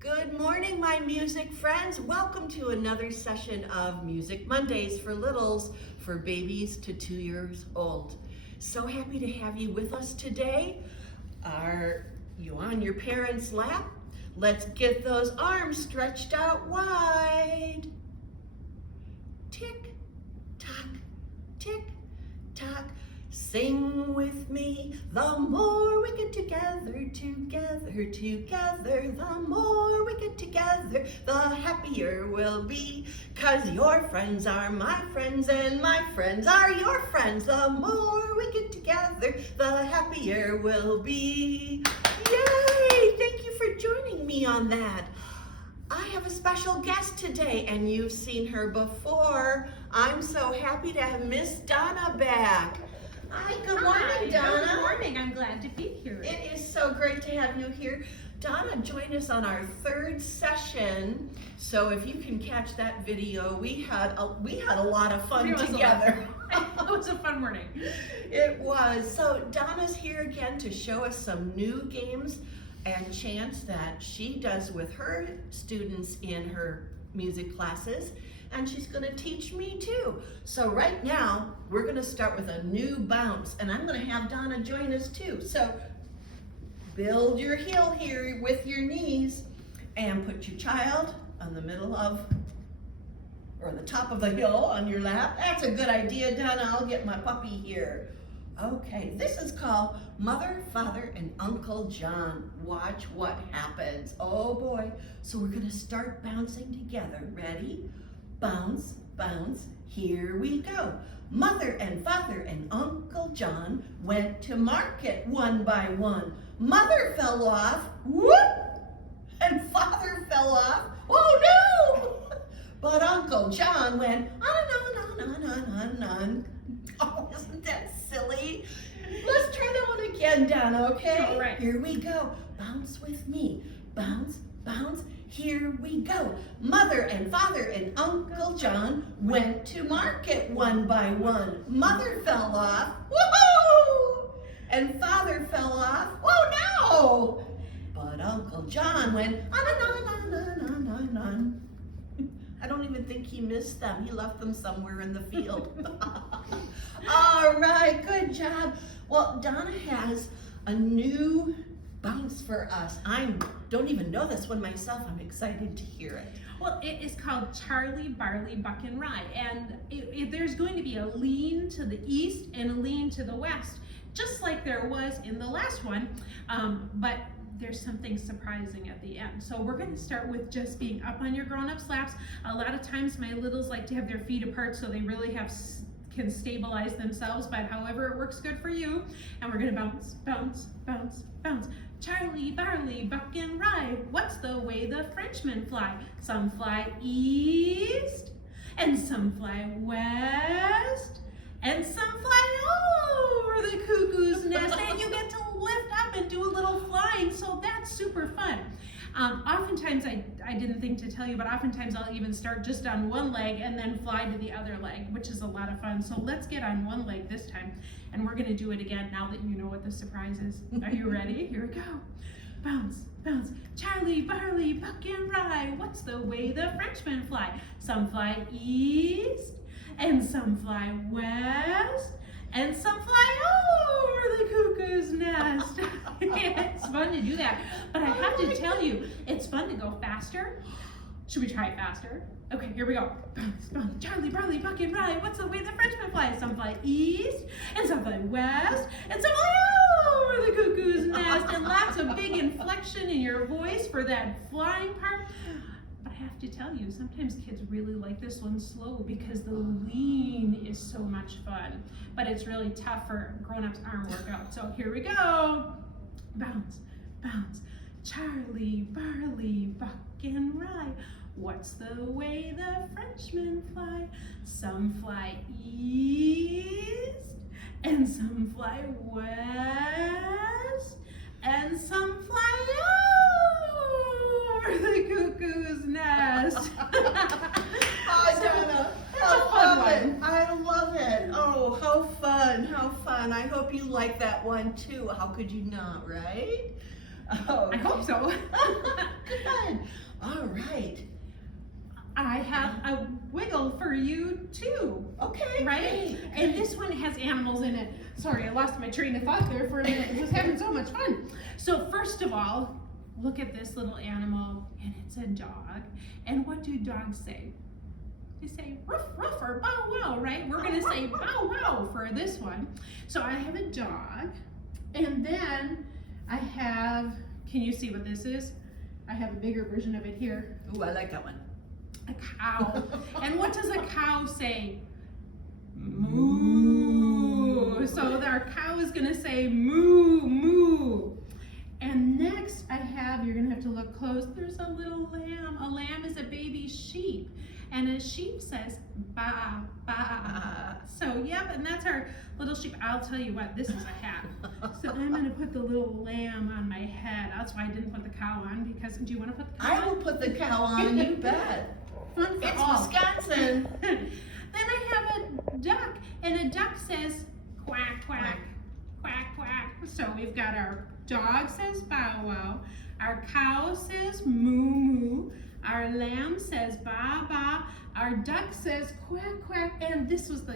Good morning, my music friends. Welcome to another session of Music Mondays for Littles for babies to 2 years old. So happy to have you with us today. Are you on your parents' lap? Let's get those arms stretched out wide. Tick, tock, tick, tock. Sing with me, the more we get together, the more we get together, the happier we'll be. 'Cause your friends are my friends and my friends are your friends. The more we get together, the happier we'll be. Yay! Thank you for joining me on that. I have a special guest today, and you've seen her before. I'm so happy to have Miss Donna back. Hi, good morning, Donna. Good morning, I'm glad to be here. It is so great to have you here. Donna joined us on our third session, so if you can catch that video, we had a lot of fun together. It was a fun morning. It was. So Donna's here again to show us some new games and chants that she does with her students in her music classes, and she's going to teach me too. So right now, we're going to start with a new bounce, and I'm going to have Donna join us too. So build your heel here with your knees, and put your child on the middle of, or the top of the hill on your lap. That's a good idea, Donna. I'll get my puppy here. Okay, this is called Mother, Father, and Uncle John. Watch what happens. Oh boy. So we're going to start bouncing together. Ready? Bounce, bounce, here we go. Mother and Father and Uncle John went to market one by one. Mother fell off, whoop, and Father fell off, oh no! But Uncle John went on. Oh, isn't that silly? Let's try that one again, Donna, okay? All right. Here we go. Bounce with me. Bounce, bounce. Here we go. Mother and Father and Uncle John went to market one by one. Mother fell off, woohoo! And Father fell off, oh no! But Uncle John went on. I don't even think he missed them. He left them somewhere in the field. All right, good job. Well, Donna has a new bounce for us. I don't even know this one myself. I'm excited to hear it. Well, it is called Charlie, Barley, Buck, and Rye. And there's going to be a lean to the east and a lean to the west, just like there was in the last one. But there's something surprising at the end. So we're going to start with just being up on your grown-ups' laps. A lot of times my littles like to have their feet apart so they really can stabilize themselves, but however it works good for you. And we're going to bounce, bounce, bounce, bounce. Charlie, Barley, Buck, and Rye, what's the way the Frenchmen fly? Some fly east, and some fly west, and some fly over the cuckoo's nest, and you get to lift up and do a little flying, so that's super fun. Oftentimes, I didn't think to tell you, but oftentimes I'll even start just on one leg and then fly to the other leg, which is a lot of fun. So let's get on one leg this time, and we're gonna do it again now that you know what the surprise is. Are you ready? Here we go. Bounce, bounce. Charlie, Barley, Buck, and Rye, what's the way the Frenchmen fly? Some fly east, and some fly west, and some fly over the cuckoo's nest. It's fun to do that, but I have to tell you, it's fun to go faster. Should we try it faster? Okay, here we go. Bounce, bounce. Charlie, Barley, Buck, and Rye, what's the way the Frenchmen fly? Some fly east, and some fly west, and some fly over the cuckoo's nest, and lots of big inflection in your voice for that flying part. But I have to tell you, sometimes kids really like this one slow because the lean is so much fun, but it's really tough for grown-ups arm workout. So here we go. Bounce, bounce. Charlie, Barley, Buck, and Rye, what's the way the Frenchmen fly? Some fly east, and some fly west, and some fly over the cuckoo's nest. Oh, Donna, I love it. I love it. Oh, how fun, how fun. I hope you like that one too. How could you not, right? Oh, I hope so. Good. All right. I have a wiggle for you too. Okay. Right? And this one has animals in it. Sorry, I lost my train of thought there for a minute. I was having so much fun. So first of all, look at this little animal, and it's a dog. And what do dogs say? They say ruff, ruff, or bow, wow, right? We're gonna say bow, wow for this one. So I have a dog, and then I have, can you see what this is? I have a bigger version of it here. Ooh, I like that one. A cow. And what does a cow say? Moo. So our cow is gonna say moo, moo. And next I have, you're gonna have to look close, there's a little lamb. A lamb is a baby sheep. And a sheep says ba, ba. So yep, and that's our little sheep. I'll tell you what, this is a hat. So I'm gonna put the little lamb on my head. That's why I didn't put the cow on, because, do you wanna put the cow on? I will put the cow on, you bet. Fun for It's all. Wisconsin. Then I have a duck, and a duck says quack, quack, quack, quack. So we've got our dog says bow wow, our cow says moo moo, our lamb says ba ba, our duck says quack quack, and this is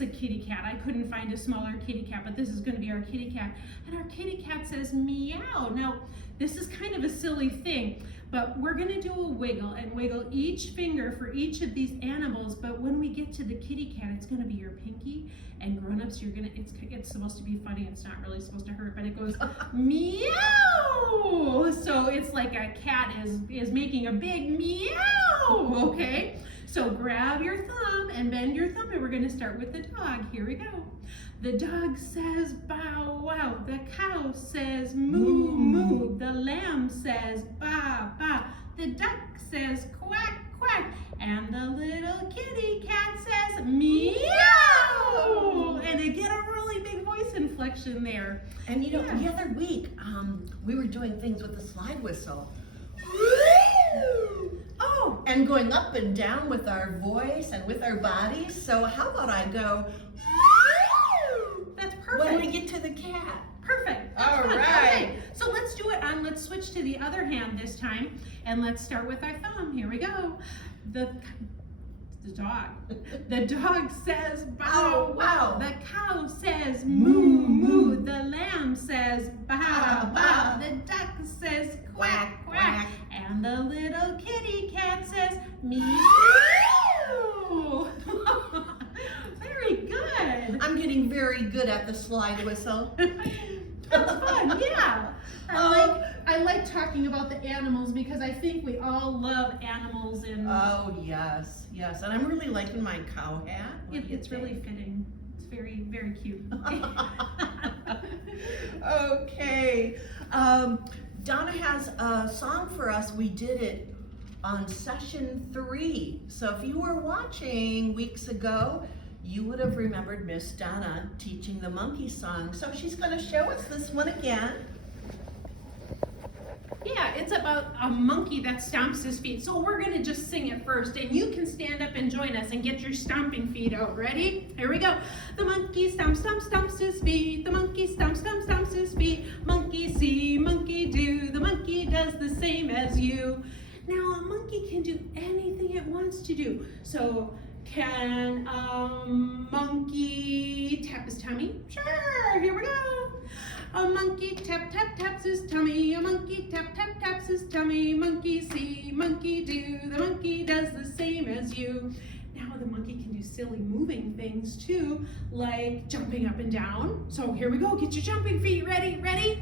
a kitty cat. I couldn't find a smaller kitty cat, but this is going to be our kitty cat. And our kitty cat says meow. Now, this is kind of a silly thing, but we're going to do a wiggle and wiggle each finger for each of these animals. But when we get to the kitty cat, it's going to be your pinky. And grown-ups, you're going to, it's supposed to be funny. It's not really supposed to hurt, but it goes meow. So it's like a cat is making a big meow, okay? So grab your thumb and bend your thumb, and we're gonna start with the dog. Here we go. The dog says bow wow. The cow says moo moo. The lamb says ba ba. The duck says quack quack. And the little kitty cat says meow. And they get a really big voice inflection there. And you know, the other week, we were doing things with the slide whistle. Oh, and going up and down with our voice and with our bodies. So how about I go, that's perfect. when we get to the cat. Perfect. All That's fun. right. Okay, so let's do it on, let's switch to the other hand this time. And let's start with our thumb. Here we go. The dog. The dog says bow wow. The cow says moo moo. The lamb says bow bow. The duck says quack quack. And the little kitty cat says meow. Very good. I'm getting very good at the slide whistle. That's fun, yeah. I like talking about the animals because I think we all love animals, and Oh yes, yes. And I'm really liking my cow hat. What do you it's really think? fitting. It's very, very cute. Okay. Donna has a song for us. We did it on session 3. So if you were watching weeks ago, you would have remembered Miss Donna teaching the monkey song. So she's going to show us this one again. Yeah, it's about a monkey that stomps his feet. So we're gonna just sing it first, and you can stand up and join us and get your stomping feet out. Ready? Here we go. The monkey stomp, stomp, stomps his feet. The monkey stomp, stomp, stomps his feet. Monkey see, monkey do. The monkey does the same as you. Now a monkey can do anything it wants to do. So can a monkey tap his tummy? Sure, here we go. A monkey tap, tap, taps his tummy. A monkey tap, tap, taps his tummy. Monkey see, monkey do. The monkey does the same as you. Now the monkey can do silly moving things too, like jumping up and down. So here we go, get your jumping feet ready, ready?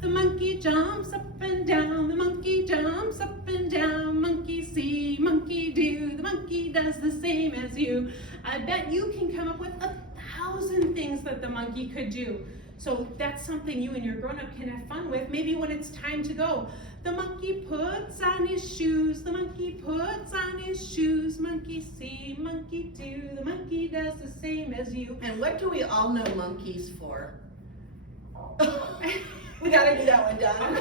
The monkey jumps up and down. The monkey jumps up and down. Monkey see, monkey do. The monkey does the same as you. I bet you can come up with 1,000 things that the monkey could do. So that's something you and your grown-up can have fun with, maybe when it's time to go. The monkey puts on his shoes. The monkey puts on his shoes. Monkey see, monkey do. The monkey does the same as you. And what do we all know monkeys for? We gotta do that one, Donna.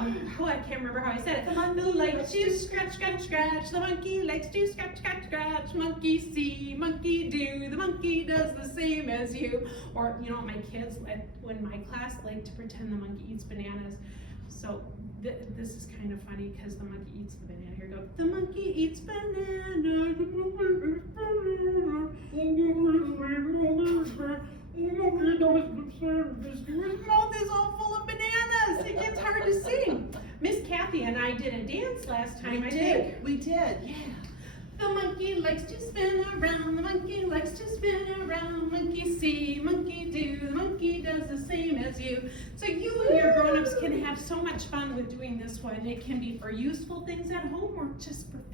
I can't remember how I said it. The monkey likes to scratch, scratch, scratch. The monkey likes to scratch, scratch, scratch. Monkey see, monkey do. The monkey does the same as you. Or, you know, my kids, when my class like to pretend the monkey eats bananas. So this is kind of funny because the monkey eats the banana. Here we go. The monkey eats banana. His mouth is all full of bananas. It gets hard to sing. Miss Cathy and I did a dance last time. We did. Yeah. The monkey likes to spin around. The monkey likes to spin around. Monkey see, monkey do. The monkey does the same as you. So you and your grown-ups can have so much fun with doing this one. It can be for useful things at home or just for fun.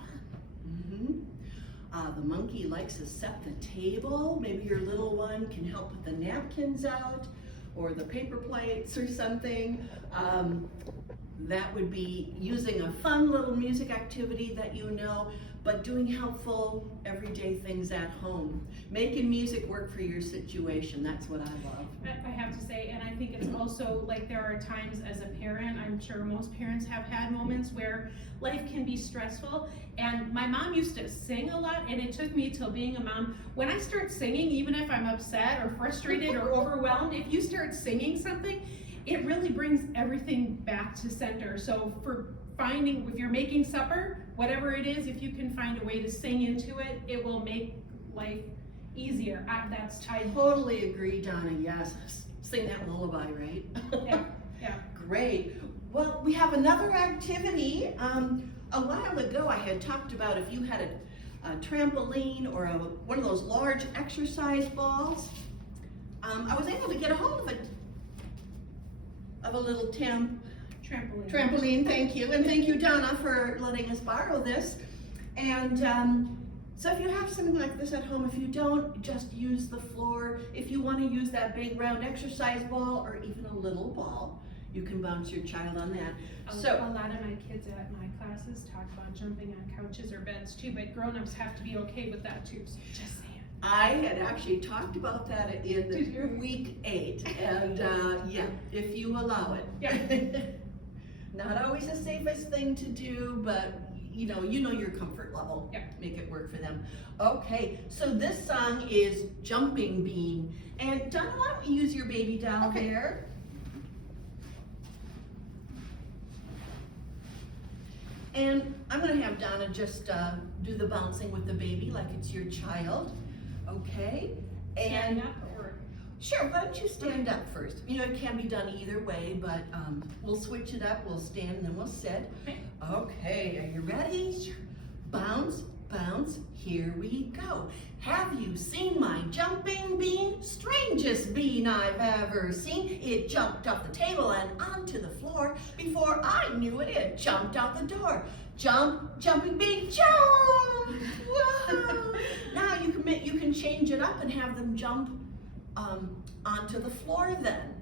The monkey likes to set the table. Maybe your little one can help with the napkins out or the paper plates or something. That would be using a fun little music activity that you know, but doing helpful everyday things at home. Making music work for your situation, that's what I love. I have to say, and I think it's also like there are times as a parent, I'm sure most parents have had moments where life can be stressful, and my mom used to sing a lot, and it took me till being a mom. When I start singing, even if I'm upset or frustrated or overwhelmed, if you start singing something, it really brings everything back to center. So for finding, if you're making supper, whatever it is, if you can find a way to sing into it, it will make life easier. I totally agree, Donna, yes. Sing that lullaby, right? Yeah. Great. Well, we have another activity. A while ago I had talked about if you had a trampoline or one of those large exercise balls, I was able to get a hold of a little trampoline, thank you. And thank you, Donna, for letting us borrow this. And so if you have something like this at home, if you don't, just use the floor. If you want to use that big round exercise ball or even a little ball, you can bounce your child on that. So a lot of my kids at my classes talk about jumping on couches or beds too, but grown-ups have to be okay with that too, so just saying. I had actually talked about that in week 8, and yeah, if you allow it. Yeah. Not always the safest thing to do, but you know your comfort level. Yeah. Make it work for them. Okay, so this song is Jumping Bean, and Donna, why don't we use your baby doll there? And I'm going to have Donna just do the bouncing with the baby like it's your child. Okay? Stand up or? Sure, why don't you stand up first? You know, it can be done either way, but we'll switch it up. We'll stand and then we'll sit. Okay. Okay, are you ready? Sure. Bounce, bounce, here we go. Have you seen my jumping bean? Strangest bean I've ever seen. It jumped off the table and onto the floor. Before I knew it, it jumped out the door. Jump, jumping bean, jump! Whoa! Now you can change it up and have them jump onto the floor then.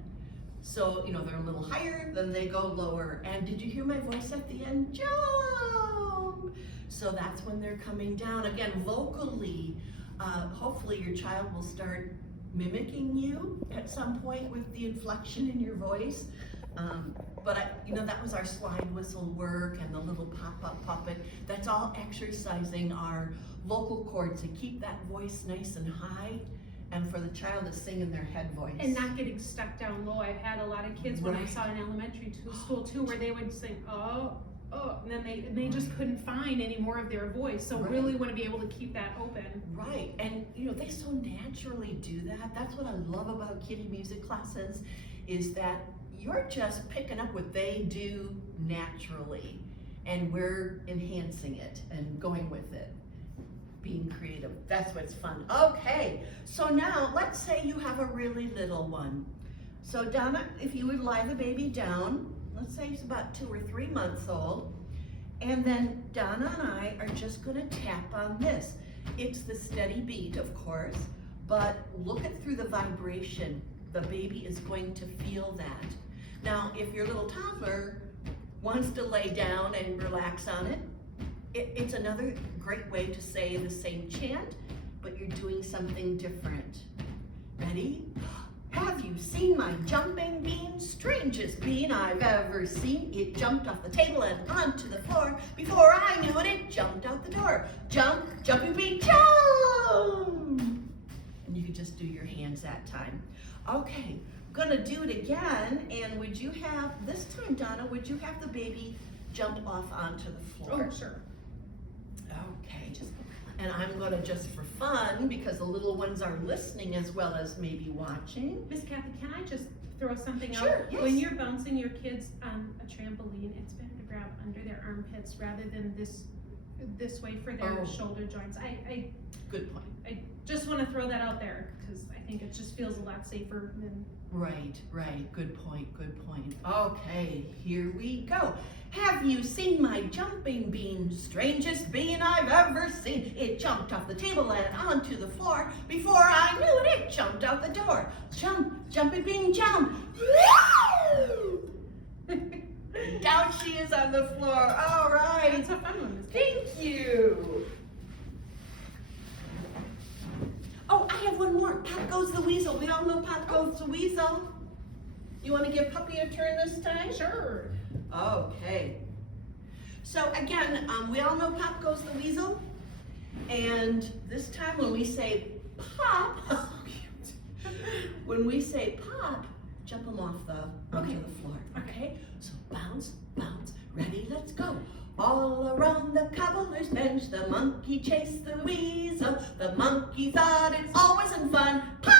So, you know, they're a little higher, then they go lower. And did you hear my voice at the end? Jump! So that's when they're coming down. Again, vocally, hopefully your child will start mimicking you at some point with the inflection in your voice. But you know, that was our slide whistle work and the little pop-up puppet. That's all exercising our vocal cords to keep that voice nice and high, and for the child to sing in their head voice. And not getting stuck down low. I've had a lot of kids when I saw in elementary school too, where they would sing, oh, and then they just couldn't find any more of their voice. So really want to be able to keep that open. Right, and you know, they so naturally do that. That's what I love about kiddie music classes, is that you're just picking up what they do naturally, and we're enhancing it and going with it, being creative. That's what's fun. Okay, so now let's say you have a really little one. So Donna, if you would lie the baby down, let's say he's about 2 or 3 months old, and then Donna and I are just gonna tap on this. It's the steady beat, of course, but look at through the vibration. The baby is going to feel that. Now, if your little toddler wants to lay down and relax on it, it's another great way to say the same chant, but you're doing something different. Ready? Have you seen my jumping bean? Strangest bean I've ever seen. It jumped off the table and onto the floor. Before I knew it, it jumped out the door. Jump, jumping bean, jump! And you can just do your hands that time. Okay, gonna do it again. And would you have, this time, Donna, would you have the baby jump off onto the floor? Oh, sure. Okay, and I'm gonna, just for fun, because the little ones are listening as well as maybe watching. Miss Cathy, can I just throw something out? Sure, yes. When you're bouncing your kids on a trampoline, it's better to grab under their armpits rather than this way for their shoulder joints. Good point. I just want to throw that out there because I think it just feels a lot safer than. Right, good point. Okay, here we go. Have you seen my jumping bean? Strangest bean I've ever seen. It jumped off the table and onto the floor. Before I knew it, it jumped out the door. Jump, jumping bean, jump. Down she is on the floor. All right. That's a fun one. Thank you. Oh, I have one more. Pop Goes the Weasel. We all know Pop Goes the Weasel. You want to give Puppy a turn this time? Sure. Okay. So again, we all know Pop Goes the Weasel. And this time when we say pop, when we say pop, jump them off onto the floor. Okay? So bounce, bounce, ready, let's go. All around the cobbler's bench, the monkey chased the weasel. The monkey thought it's always in fun. Pop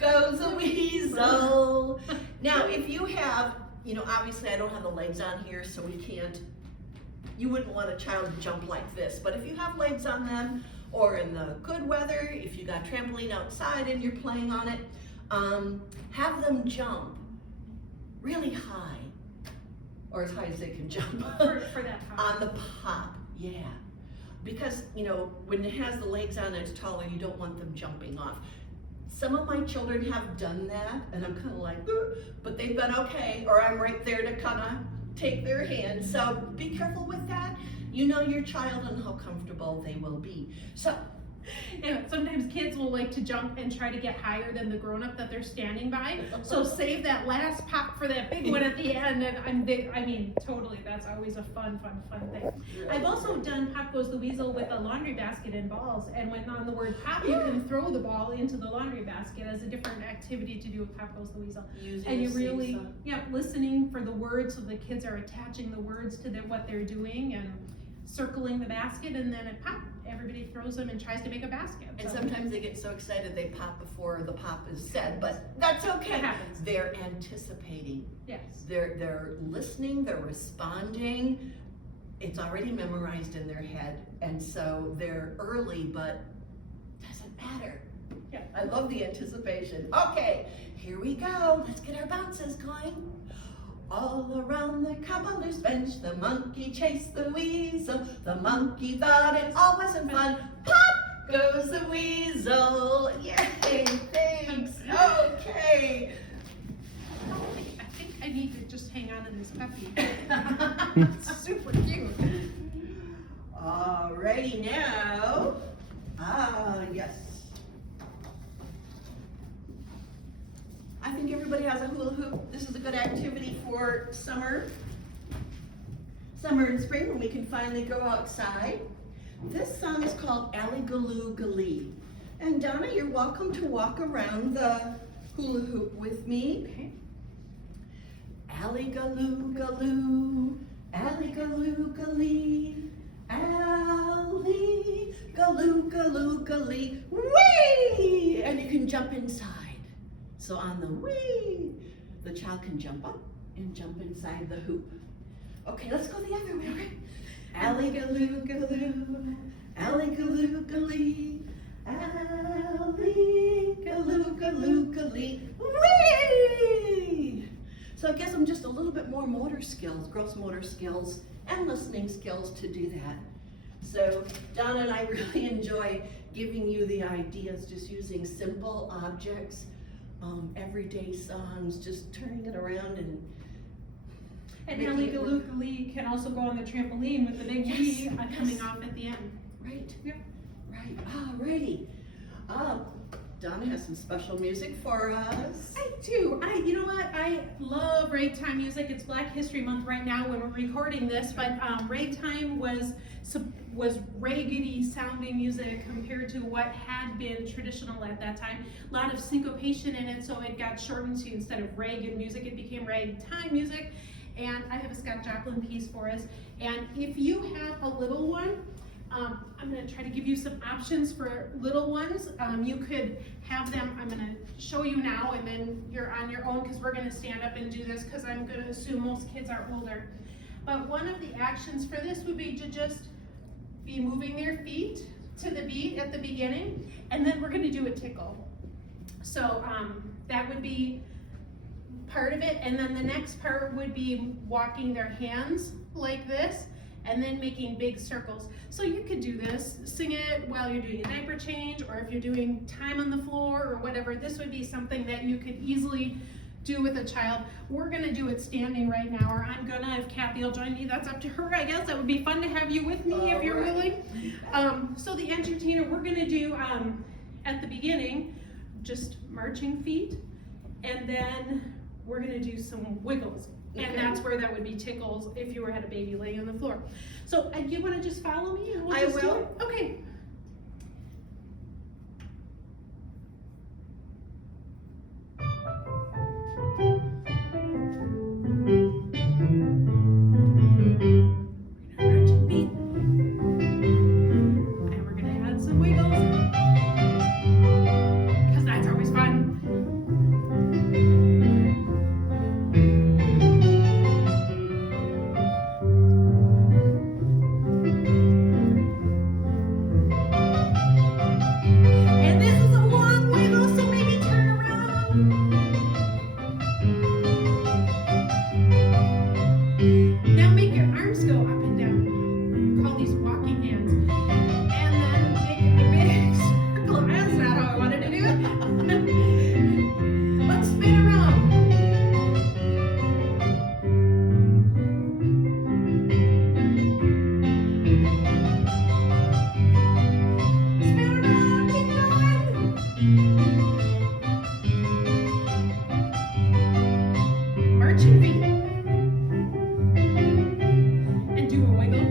goes the weasel. Now, if you have, obviously I don't have the legs on here, so we can't, you wouldn't want a child to jump like this. But if you have legs on them, or in the good weather, if you got trampoline outside and you're playing on it, have them jump really high. Or as high as they can jump. For that pop. On the pop, yeah. Because, when it has the legs on and it's taller, you don't want them jumping off. Some of my children have done that, and I'm kind of like, but they've been okay, or I'm right there to kind of take their hand. So be careful with that. You know your child and how comfortable they will be. So, sometimes kids will like to jump and try to get higher than the grown-up that they're standing by. So save that last pop for that big one at the end. And totally, that's always a fun thing. I've also done Pop Goes the Weasel with a laundry basket and balls. And when on the word pop, you can throw the ball into the laundry basket as a different activity to do with Pop Goes the Weasel. And you really, listening for the words, so the kids are attaching the words to what they're doing and circling the basket, and then it pop. Everybody throws them and tries to make a basket. And sometimes they get so excited they pop before the pop is said, but that's okay. It happens. They're anticipating. Yes. They're listening, they're responding. It's already memorized in their head, and so they're early, but doesn't matter. Yeah. I love the anticipation. Okay, here we go. Let's get our bounces going. All around the cobbler's bench, the monkey chased the weasel. The monkey thought it all wasn't fun. Pop goes the weasel. Yay, thanks. Okay. I think I need to just hang on to this puppy. Super cute. Alrighty now. Yes. I think everybody has a hula hoop. This is a good activity for summer and spring when we can finally go outside. This song is called Alligaloo Glee. And Donna, you're welcome to walk around the hula hoop with me. Okay. Alligaloo galoo, alligaloo galee, alligaloo galoo galee, whee! And you can jump inside. So on the whee, the child can jump up and jump inside the hoop. Okay, let's go the other way, okay? Alligaloo galoo, alligaloo galee, alligaloo galoo galee, whee! So I guess I'm just a little bit more motor skills, gross motor skills, and listening skills to do that. So Donna and I really enjoy giving you the ideas, just using simple objects, everyday songs, just turning it around and Alligaloo Glee can also go on the trampoline with the big coming off at the end. Right. Yep. Right. Alrighty. Donna has some special music for us. I do. You know what? I love ragtime music. It's Black History Month right now when we're recording this, but ragtime was raggedy sounding music compared to what had been traditional at that time. A lot of syncopation in it, so it got shortened to, instead of ragged music, it became ragtime music. And I have a Scott Joplin piece for us. And if you have a little one, I'm going to try to give you some options for little ones. You could have them, I'm going to show you now, and then you're on your own because we're going to stand up and do this because I'm going to assume most kids are older. But one of the actions for this would be to just be moving their feet to the beat at the beginning, and then we're going to do a tickle. So that would be part of it, and then the next part would be walking their hands like this, and then making big circles. So you could do this, sing it while you're doing a diaper change, or if you're doing time on the floor or whatever, this would be something that you could easily do with a child. We're gonna do it standing right now, or I'm gonna, if Kathy will join me, that's up to her, I guess. That would be fun to have you with me if you're willing. So the entertainer, we're gonna do, at the beginning, just marching feet, and then we're gonna do some wiggles. And that's where that would be tickles if you had a baby laying on the floor. So you want to just follow me? And we'll just do it? Okay. Marching feet. And we're going to add some wiggles. Because that's always fun. Now make your arms go up and down. Call these walking hands. And then make a big circle. That's not how I wanted to do it. Let's spin around. Spin around, keep going. Marching feet. And do a wiggle.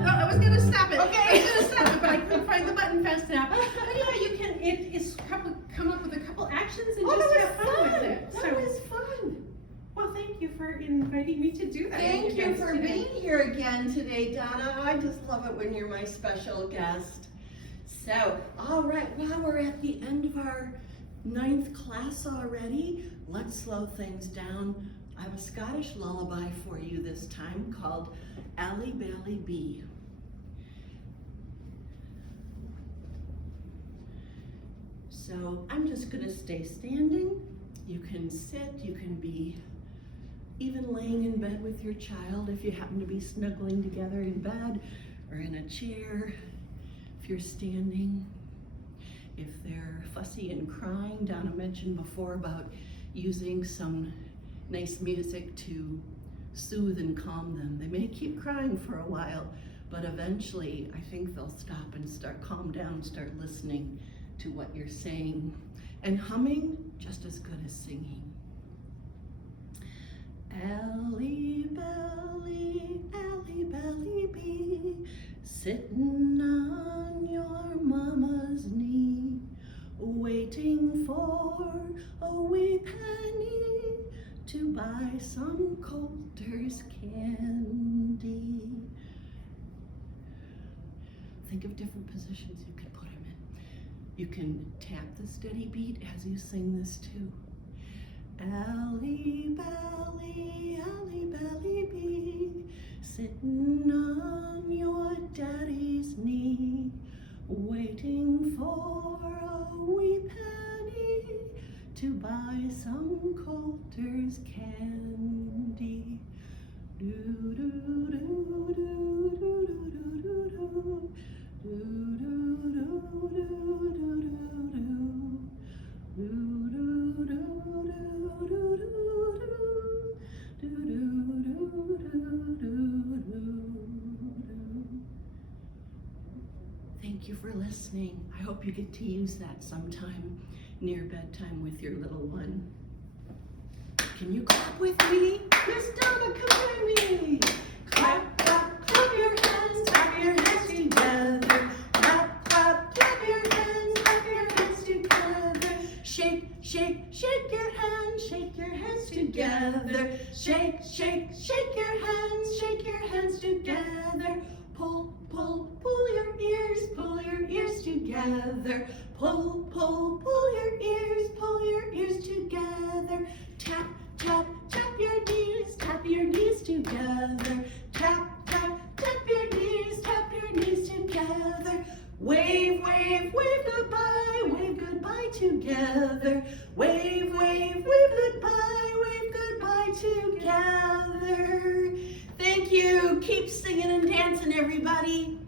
I was gonna stop it. Okay. I was gonna stop it, but I couldn't find the button fast enough. But yeah, you can. It's come up with a couple actions and just have fun with it. That was fun. Well, thank you for inviting me to do that. Thank you for being here again today, Donna. I just love it when you're my special guest. So, all right, well, we're at the end of our 9th class already. Let's slow things down. I have a Scottish lullaby for you this time called Ally Bally Bee. So I'm just gonna stay standing. You can sit, you can be even laying in bed with your child if you happen to be snuggling together in bed or in a chair. If you're standing, if they're fussy and crying, Donna mentioned before about using some nice music to soothe and calm them. They may keep crying for a while, but eventually I think they'll stop and calm down, start listening to what you're saying. And humming, just as good as singing. Ally Bally Bee, sitting on your mama's knee, waiting for a wee penny to buy some Coulter's candy. Think of different positions you can put them in. You can tap the steady beat as you sing this too. Ally Bally Bee, sitting on your daddy's knee, waiting for a wee penny to buy some Coulter's candy. Do do do do do do do do do do Thank you for listening. I hope you get to use that sometime near bedtime with your little one. Can you clap with me? Miss Donna, come join me. Clap, clap, clap your hands together. Clap, clap, clap your hands together. Shake, shake, shake your hands together. Shake, shake, shake your hands together. Pull, pull, pull your ears together. Pull, pull, pull your ears together. Tap, tap, tap your knees together. Tap, tap, tap your knees together. Wave, wave, wave goodbye together. Wave, wave, wave goodbye together. Thank you. Keep singing and dancing, everybody.